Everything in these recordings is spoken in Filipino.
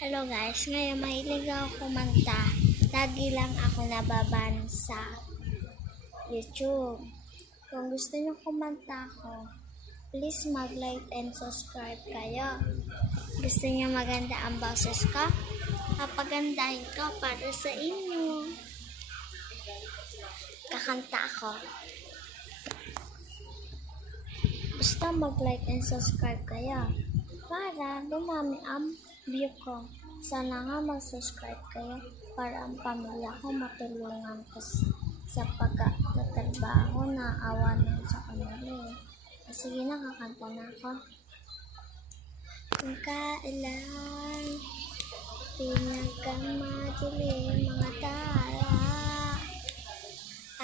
Hello guys, ngayon mahilig ako kumanta. Lagi lang ako nababan sa YouTube. Kung gusto niyo kumanta ko, please mag-like and subscribe kayo. Gusto niyo maganda ang boses ko? Papagandahin ko para sa inyo. Kakanta ako. Basta mag-like and subscribe kayo para dumami ang view ko. Sana nga mag-subscribe kayo para ang pamilya ko matulungan ko sa pagtatrabaho na awa na sa kanila. Sige na, kakanta na ako. Kung kailan pinagkamadilim mga tala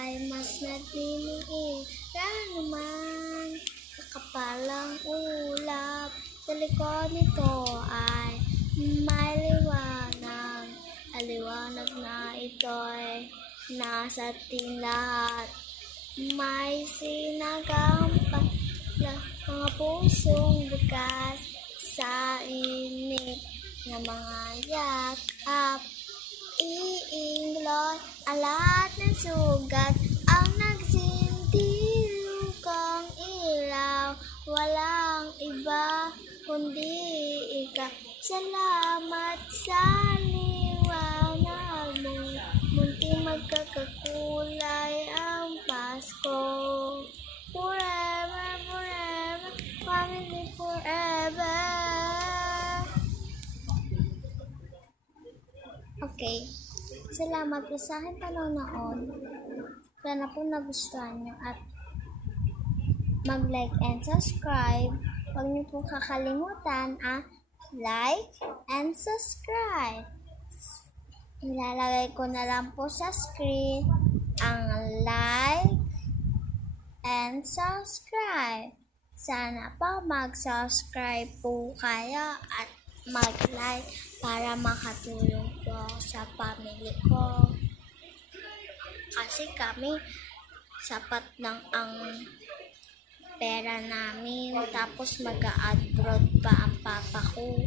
ay mas nagdiniin naman nakapalang ulap sa likod nito ay may liwanag. Aliwanag na ito'y nasa ating lahat. May sinagampan mga pusong bukas sa init ng mga yakap. Iingloy ang lahat ng sugat ang nagsindilugang ilaw. Walang iba kundi ikaw. Salamat sa liwanag mo. Munting magkakakulay ang Pasko. Forever, forever, family forever. Okay. Salamat po sa aking panonood. Sana po nagustuhan nyo at mag-like and subscribe. Huwag niyo po kakalimutan like and subscribe. Ilalagay ko na lang po sa screen ang like and subscribe. Sana po mag-subscribe po kayo at mag-like para makatulong po sa family ko. Kasi kami sapat lang ang pera namin, tapos mag-abroad pa ang papa ko.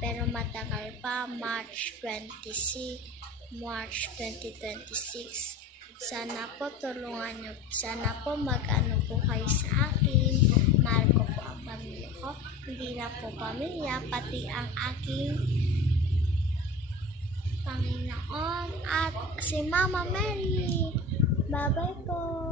Pero matagal pa, March 2026. Sana po tulungan nyo. Sana po mag-ano po kayo sa akin. Mahal ko po ang pamilya ko. Hindi na po pamilya, pati ang aking Panginoon at si Mama Mary. Bye-bye po.